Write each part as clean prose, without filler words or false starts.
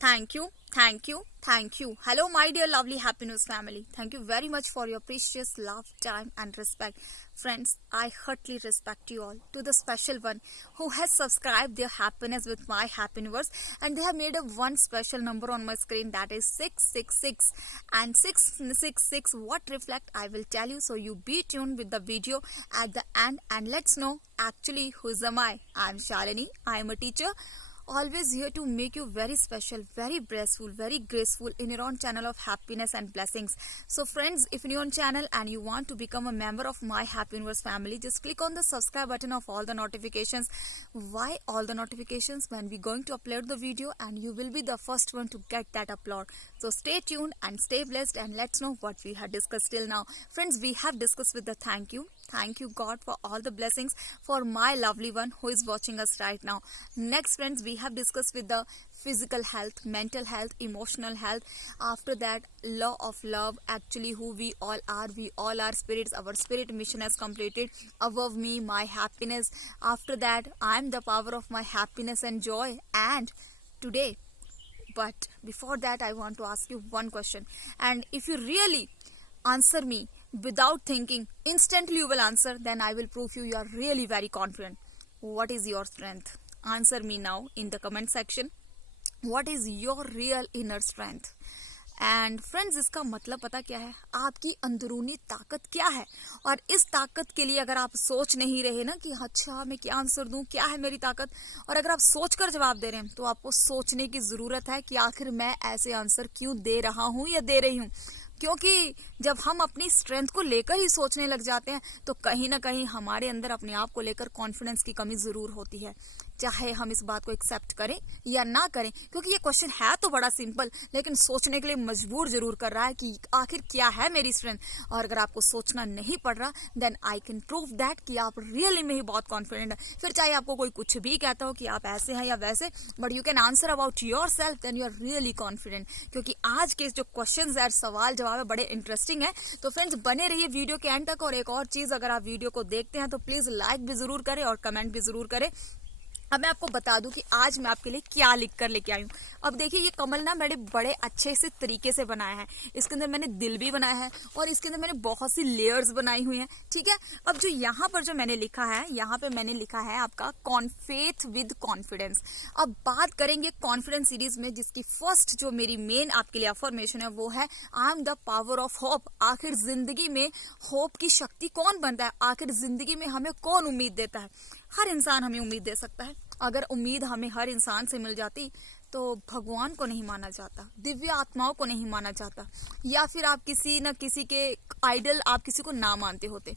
Thank you, thank you, thank you. Hello, my dear lovely Happy News family. Thank you very much for your precious love, time, and respect. Friends, I heartily respect you all. To the special one who has subscribed their happiness with my Happy Universe, and they have made a one special number on my screen, that is 666. And 666, what reflect, I will tell you. So you be tuned with the video at the end, and let's know actually who's am I. I'm Shalini. I am a teacher, always here to make you very special, very blissful, very graceful in your own channel of happiness and blessings. So friends, if you're on channel and you want to become a member of my Happy Universe family, just click on the subscribe button of all the notifications. Why all the notifications? When we're going to upload the video, and you will be the first one to get that upload. So stay tuned and stay blessed, and let's know what we have discussed till now. Friends, we have discussed with the thank you God for all the blessings for my lovely one who is watching us right now. Next, friends, we have discussed with the physical health, mental health, emotional health. After that, law of love, actually who we all are spirits. Our spirit mission has completed. Above me, my happiness. After that, I am the power of my happiness and joy. And today, but before that, I want to ask you one question, and if you really answer me without thinking, instantly you will answer, then I will prove you are really very confident. What is your strength? Answer me now in the comment section. What is your real inner strength? And friends, इसका मतलब पता क्या है? आपकी अंदरूनी ताकत क्या है? और इस ताकत के लिए अगर आप सोच नहीं रहे ना कि अच्छा मैं क्या आंसर दूं, क्या है मेरी ताकत, और अगर आप सोचकर जवाब दे रहे हैं, तो आपको सोचने की ज़रूरत है कि आखिर मैं ऐसे आंसर क्यों दे रहा हूं या दे रही हूं. क्योंकि जब हम अपनी स्ट्रेंथ को लेकर ही सोचने लग जाते हैं, तो कहीं ना कहीं हमारे अंदर अपने आप को लेकर कॉन्फिडेंस की कमी ज़रूर होती है, चाहे हम इस बात को एक्सेप्ट करें या ना करें. क्योंकि ये क्वेश्चन है तो बड़ा सिंपल, लेकिन सोचने के लिए मजबूर जरूर कर रहा है कि आखिर क्या है मेरी स्ट्रेंथ. और अगर आपको सोचना नहीं पड़ रहा, then I can prove that कि आप रियली में ही बहुत कॉन्फिडेंट है. फिर चाहे आपको कोई कुछ भी कहता हो कि आप ऐसे हैं या वैसे, but you can answer about yourself, then you are really confident. क्योंकि आज के जो क्वेश्चन है, सवाल जवाब है, बड़े इंटरेस्टिंग है. तो फ्रेंड्स, बने रहिए वीडियो के एंड तक. और एक और चीज, अगर आप वीडियो को देखते हैं तो प्लीज लाइक भी जरूर करें और कमेंट भी जरूर करें. अब मैं आपको बता दूं कि आज मैं आपके लिए क्या लिख कर लेके आई हूँ. अब देखिए, ये कमल ना मैंने बड़े अच्छे से तरीके से बनाया है. इसके अंदर मैंने दिल भी बनाया है और इसके अंदर मैंने बहुत सी लेयर्स बनाई हुई हैं. ठीक है. अब जो यहाँ पर जो मैंने लिखा है, यहाँ पे मैंने लिखा है आपका फेथ विद कॉन्फिडेंस. अब बात करेंगे कॉन्फिडेंस सीरीज में, जिसकी फर्स्ट जो मेरी मेन आपके लिए अफर्मेशन है वो है I am the power of hope. आखिर जिंदगी में होप की शक्ति कौन बनता है? आखिर जिंदगी में हमें कौन उम्मीद देता है? हर इंसान हमें उम्मीद दे सकता है. अगर उम्मीद हमें हर इंसान से मिल जाती, तो भगवान को नहीं माना जाता, दिव्य आत्माओं को नहीं माना जाता, या फिर आप किसी न किसी के आइडल, आप किसी को ना मानते होते.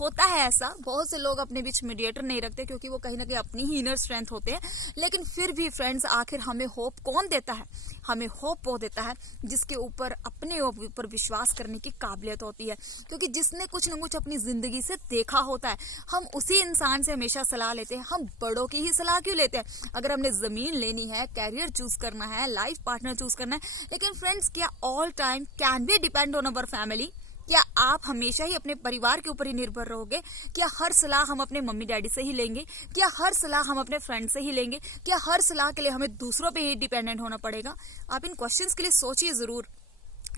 होता है ऐसा, बहुत से लोग अपने बीच मीडिएटर नहीं रखते, क्योंकि वो कहीं ना कहीं अपनी ही इनर स्ट्रेंथ होते हैं. लेकिन फिर भी फ्रेंड्स, आखिर हमें होप कौन देता है? हमें होप वो देता है जिसके ऊपर अपने ऊपर विश्वास करने की काबिलियत होती है. क्योंकि जिसने कुछ न कुछ अपनी जिंदगी से देखा होता है. हम उसी इंसान से हमेशा सलाह लेते हैं. हम बड़ों की ही सलाह क्यों लेते हैं? अगर हमने जमीन लेनी है, कैरियर चूज करना है, लाइफ पार्टनर चूज करना है. लेकिन फ्रेंड्स, क्या all time can we depend on our family? क्या आप हमेशा ही अपने परिवार के ऊपर ही निर्भर रहोगे? क्या हर सलाह हम अपने मम्मी डैडी से ही लेंगे? क्या हर सलाह हम अपने फ्रेंड से ही लेंगे? क्या हर सलाह के लिए हमें दूसरों पे ही डिपेंडेंट होना पड़ेगा? आप इन क्वेश्चंस के लिए सोचिए जरूर.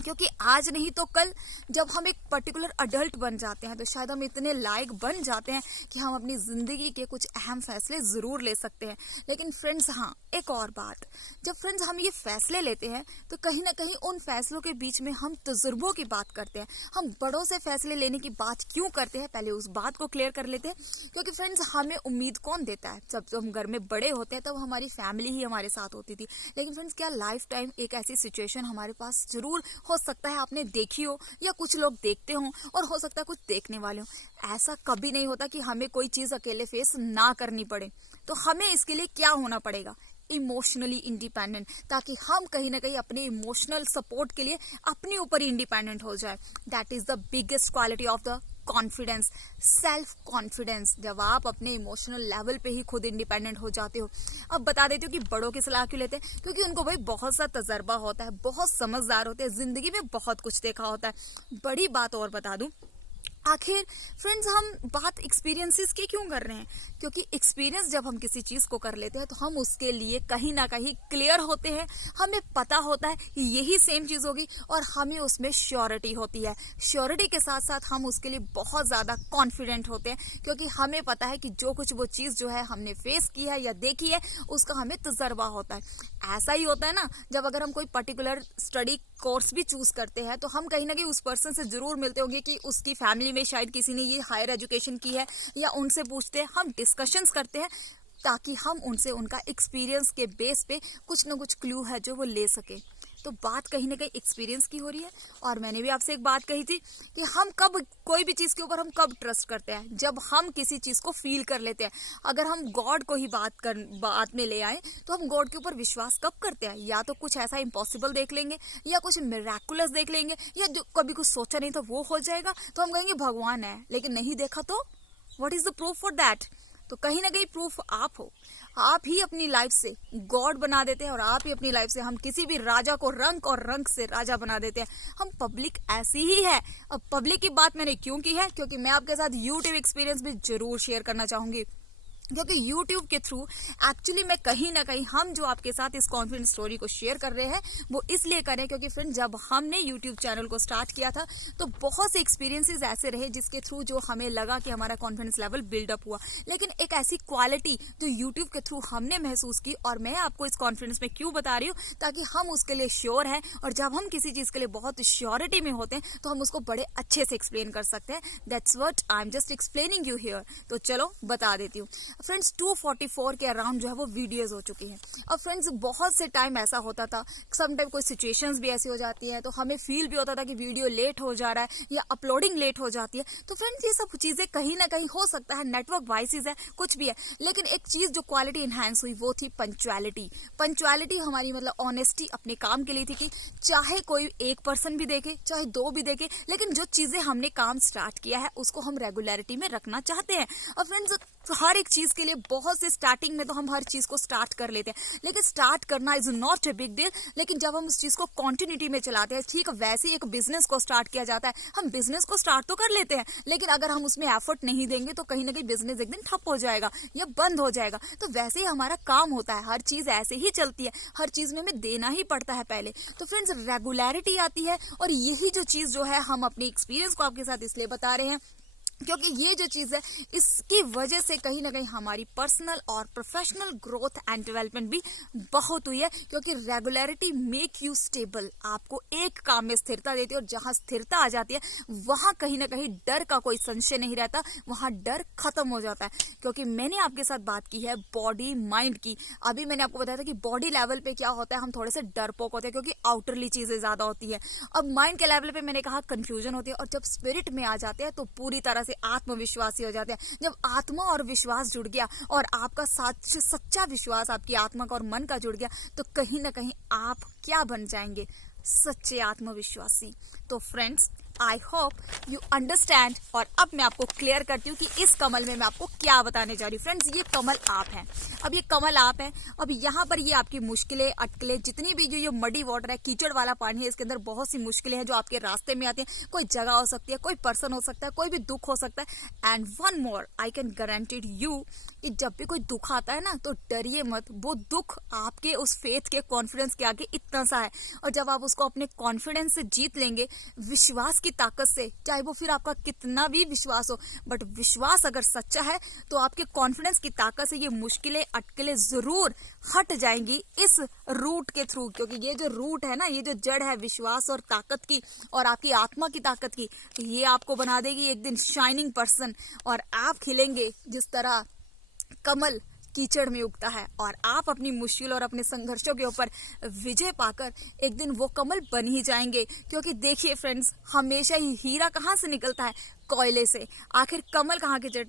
क्योंकि आज नहीं तो कल जब हम एक पर्टिकुलर अडल्ट बन जाते हैं, तो शायद हम इतने लायक बन जाते हैं कि हम अपनी जिंदगी के कुछ अहम फैसले जरूर ले सकते हैं. लेकिन फ्रेंड्स, हाँ, एक और बात, जब फ्रेंड्स हम ये फैसले लेते हैं, तो कहीं ना कहीं उन फैसलों के बीच में हम तजुर्बों की बात करते हैं. हम बड़ों से फैसले लेने की बात क्यों करते हैं? पहले उस बात को क्लियर कर लेते हैं. क्योंकि फ्रेंड्स, हमें उम्मीद कौन देता है? जब हम घर में बड़े होते हैं, तब हमारी फैमिली ही हमारे साथ होती थी. लेकिन फ्रेंड्स, क्या लाइफ टाइम एक ऐसी सिचुएशन हमारे पास जरूर हो सकता है आपने देखी हो, या कुछ लोग देखते हो, और हो सकता है कुछ देखने वाले हो. ऐसा कभी नहीं होता कि हमें कोई चीज अकेले फेस ना करनी पड़े. तो हमें इसके लिए क्या होना पड़ेगा? इमोशनली इंडिपेंडेंट, ताकि हम कहीं ना कहीं अपने इमोशनल सपोर्ट के लिए अपने ऊपर इंडिपेंडेंट हो जाए. That is the biggest quality of the confidence, self confidence. जब आप अपने इमोशनल लेवल पे ही खुद इंडिपेंडेंट हो जाते हो. अब बता देती हूँ कि बड़ों की सलाह क्यों लेते हैं? क्योंकि उनको भाई बहुत सा तजर्बा होता है, बहुत समझदार होते हैं, जिंदगी में बहुत कुछ देखा होता है. बड़ी बात और बता दूं, आखिर फ्रेंड्स हम बात एक्सपीरियंसेस की क्यों कर रहे हैं? क्योंकि एक्सपीरियंस जब हम किसी चीज को कर लेते हैं तो हम उसके लिए कहीं ना कहीं क्लियर होते हैं, हमें पता होता है कि यही सेम चीज होगी और हमें उसमें श्योरिटी होती है। श्योरिटी के साथ साथ हम उसके लिए बहुत ज्यादा कॉन्फिडेंट होते हैं क्योंकि हमें पता है कि जो कुछ वो चीज जो है हमने फेस की है या देखी है उसका हमें तजर्बा होता है। ऐसा ही होता है ना, जब अगर हम कोई पर्टिकुलर स्टडी कोर्स भी चूज करते हैं तो हम कहीं ना कहीं उस पर्सन से जरूर मिलते होंगे कि उसकी फैमिली में शायद किसी ने ये हायर एजुकेशन की है, या उनसे पूछते हैं, हम डिस्कशंस करते हैं ताकि हम उनसे उनका एक्सपीरियंस के बेस पे कुछ ना कुछ क्लू है जो वो ले सके। तो बात कहीं ना कहीं एक्सपीरियंस की हो रही है। और मैंने भी आपसे एक बात कही थी कि हम कब कोई भी चीज के ऊपर हम कब ट्रस्ट करते हैं, जब हम किसी चीज को फील कर लेते हैं। अगर हम गॉड को ही बात में ले आए तो हम गॉड के ऊपर विश्वास कब करते हैं? या तो कुछ ऐसा इम्पॉसिबल देख लेंगे, या कुछ मिराकुलस देख लेंगे, या जो कभी कुछ सोचा नहीं तो वो हो जाएगा तो हम कहेंगे भगवान है, लेकिन नहीं देखा तो what is the proof for that? तो कहीं ना कहीं प्रूफ आप हो। आप ही अपनी लाइफ से गॉड बना देते हैं और आप ही अपनी लाइफ से हम किसी भी राजा को रंग और रंग से राजा बना देते हैं। हम पब्लिक ऐसी ही है। अब पब्लिक की बात मैंने क्यों की है? क्योंकि मैं आपके साथ यूट्यूब एक्सपीरियंस भी जरूर शेयर करना चाहूंगी, क्योंकि YouTube के थ्रू एक्चुअली मैं कहीं ना कहीं हम जो आपके साथ इस कॉन्फिडेंस स्टोरी को शेयर कर रहे हैं वो इसलिए करें क्योंकि फ्रेंड जब हमने YouTube चैनल को स्टार्ट किया था तो बहुत से एक्सपीरियंसेस ऐसे रहे जिसके थ्रू जो हमें लगा कि हमारा कॉन्फिडेंस लेवल बिल्डअप हुआ, लेकिन एक ऐसी क्वालिटी जो YouTube के थ्रू हमने महसूस की, और मैं आपको इस कॉन्फिडेंस में क्यों बता रही हूँ, ताकि हम उसके लिए श्योर हैं, और जब हम किसी चीज के लिए बहुत श्योरिटी में होते हैं तो हम उसको बड़े अच्छे से एक्सप्लेन कर सकते हैं। That's what I am just explaining you here. तो चलो बता देती हूँ फ्रेंड्स, 244 के अराउंड जो है वो वीडियोस हो चुकी हैं। अब फ्रेंड्स बहुत से टाइम ऐसा होता था, सम टाइम कोई सिचुएशंस भी ऐसी हो जाती है तो हमें फील भी होता था कि वीडियो लेट हो जा रहा है या अपलोडिंग लेट हो जाती है। तो फ्रेंड्स ये सब चीजें कहीं ना कहीं हो सकता है नेटवर्क वाइसेस है, कुछ भी है, लेकिन एक चीज जो क्वालिटी इनहैंस हुई वो थी पंक्चुअलिटी। पंक्चुअलिटी हमारी मतलब ऑनेस्टी अपने काम के लिए थी कि चाहे कोई एक पर्सन भी देखे चाहे दो भी देखे, लेकिन जो चीजें हमने काम स्टार्ट किया है उसको हम रेगुलरिटी में रखना चाहते हैं। और फ्रेंड्स हर एक चीज के लिए बहुत से स्टार्टिंग में तो हम हर चीज को स्टार्ट कर लेते हैं, लेकिन स्टार्ट करना is not a big deal. लेकिन जब हम उस चीज को कंटिन्यूटी में चलाते हैं, ठीक वैसे ही एक बिजनेस को स्टार्ट किया जाता है, हम बिजनेस को स्टार्ट तो कर लेते हैं लेकिन अगर हम उसमें एफर्ट नहीं देंगे तो कहीं ना कहीं बिजनेस एक दिन ठप हो जाएगा या बंद हो जाएगा। तो वैसे ही हमारा काम होता है, हर चीज ऐसे ही चलती है, हर चीज में हमें देना ही पड़ता है पहले। तो फ्रेंड्स रेगुलरिटी आती है, और यही जो चीज जो है हम अपने एक्सपीरियंस को आपके साथ इसलिए बता रहे हैं क्योंकि ये जो चीज है इसकी वजह से कहीं ना कहीं हमारी पर्सनल और प्रोफेशनल ग्रोथ एंड डेवलपमेंट भी बहुत हुई है। क्योंकि रेगुलरिटी मेक यू स्टेबल, आपको एक काम में स्थिरता देती है, और जहां स्थिरता आ जाती है वहां कहीं ना कहीं डर का कोई संशय नहीं रहता, वहां डर खत्म हो जाता है। क्योंकि मैंने आपके साथ बात की है बॉडी माइंड की। अभी मैंने आपको बताया था कि बॉडी लेवल पे क्या होता है, हम थोड़े से डरपोक होते हैं क्योंकि आउटरली चीजें ज्यादा होती है। अब माइंड के लेवल पे मैंने कहा कंफ्यूजन होती है, और जब स्पिरिट में आ जाते हैं तो पूरी तरह से आत्मविश्वासी हो जाते हैं। जब आत्मा और विश्वास जुड़ गया और आपका सच्चा विश्वास आपकी आत्मा का और मन का जुड़ गया तो कहीं ना कहीं आप क्या बन जाएंगे? सच्चे आत्मविश्वासी। तो friends I hope you understand. और अब मैं आपको क्लियर करती हूँ कि इस कमल में मैं आपको क्या बताने जा रही हूँ। फ्रेंड्स ये कमल आप हैं, अब ये कमल आप हैं। अब यहाँ पर ये आपकी मुश्किलें अटकलें जितनी भी ये मडी वाटर है, कीचड़ वाला पानी है, इसके अंदर बहुत सी मुश्किलें हैं जो आपके रास्ते में आती हैं। कोई जगह हो सकती है, कोई पर्सन हो सकता है, कोई भी दुख हो सकता है। And one more I can guaranteed you कि जब भी कोई दुख आता है ना तो डरिए मत, वो दुख आपके उस फेथ के कॉन्फिडेंस के आगे इतना सा है। और जब आप उसको अपने कॉन्फिडेंस से जीत लेंगे, विश्वास की ताकत से, चाहे वो फिर आपका कितना भी विश्वास हो, बट विश्वास अगर सच्चा है तो आपके कॉन्फिडेंस की ताकत से ये मुश्किलें अटकलें जरूर हट जाएंगी इस रूट के थ्रू। क्योंकि ये जो रूट है ना, ये जो जड़ है विश्वास और ताकत की और आपकी आत्मा की ताकत की, ये आपको बना देगी एक दिन शाइनिंग पर्सन। और आप खिलेंगे जिस तरह कमल कीचड़ में उगता है, और आप अपनी मुश्किल और अपने संघर्षों के ऊपर विजय पाकर एक दिन वो कमल बन ही जाएंगे। क्योंकि देखिए फ्रेंड्स, हमेशा ही हीरा कहाँ से निकलता है? कोयले से। आखिर कमल कहाँ के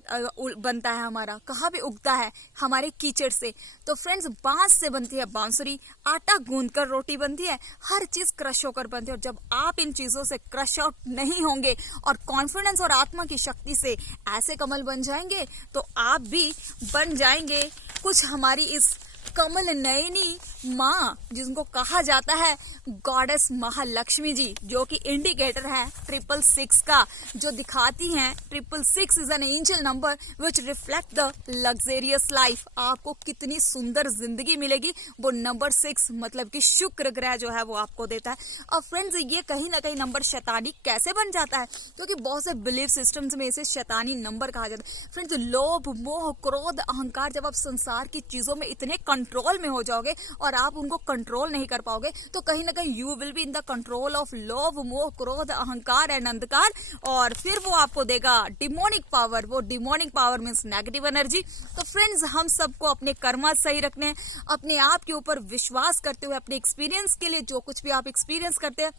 बनता है हमारा, कहाँ पे उगता है? हमारे कीचड़ से। तो फ्रेंड्स बांस से बनती है बांसुरी, आटा गूंदकर रोटी बनती है, हर चीज क्रश होकर बनती है। और जब आप इन चीजों से क्रश आउट नहीं होंगे और कॉन्फिडेंस और आत्मा की शक्ति से ऐसे कमल बन जाएंगे तो आप भी बन जाएंगे कुछ हमारी इस कमल नयनी माँ जिनको कहा जाता है गॉडेस महालक्ष्मी जी, जो कि इंडिकेटर है 666 का, जो दिखाती हैं 666 is an angel number which reflect the luxurious life. आपको कितनी सुंदर जिंदगी मिलेगी वो नंबर 6 मतलब कि शुक्र ग्रह जो है वो आपको देता है। और फ्रेंड्स ये कहीं ना कहीं नंबर शैतानी कैसे बन जाता है, क्योंकि बहुत से बिलीफ सिस्टम्स में इसे शैतानी नंबर कहा जाता है। फ्रेंड्स लोभ, मोह, क्रोध, अहंकार, जब आप संसार की चीजों में इतने कंट्रोल में हो जाओगे और आप उनको कंट्रोल नहीं कर पाओगे तो कहीं ना कहीं you will be in the control of लोभ, मोह, क्रोध, अहंकार एंड अंधकार, और फिर वो आपको देगा डिमोनिक पावर। वो demonic power means negative energy. तो फ्रेंड्स हम सबको अपने कर्मा सही रखने हैं, अपने आप के ऊपर विश्वास करते हुए, अपने एक्सपीरियंस के लिए जो कुछ भी आप एक्सपीरियंस करते हैं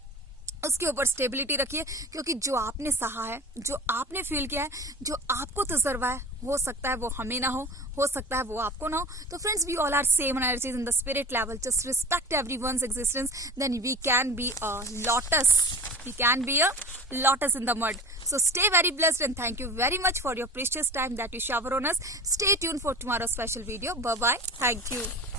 उसके ऊपर स्टेबिलिटी रखिए, क्योंकि जो आपने सहा है, जो आपने फील किया है, जो आपको तजुर्बा है, हो सकता है वो हमें ना हो सकता है वो आपको ना हो। तो friends we all are same energies in the spirit level. Just respect everyone's existence, then we can be a lotus. We can be a lotus in the mud. So stay very blessed and thank you very much for your precious time that you shower on us. Stay tuned for tomorrow's special video. Bye bye. Thank you.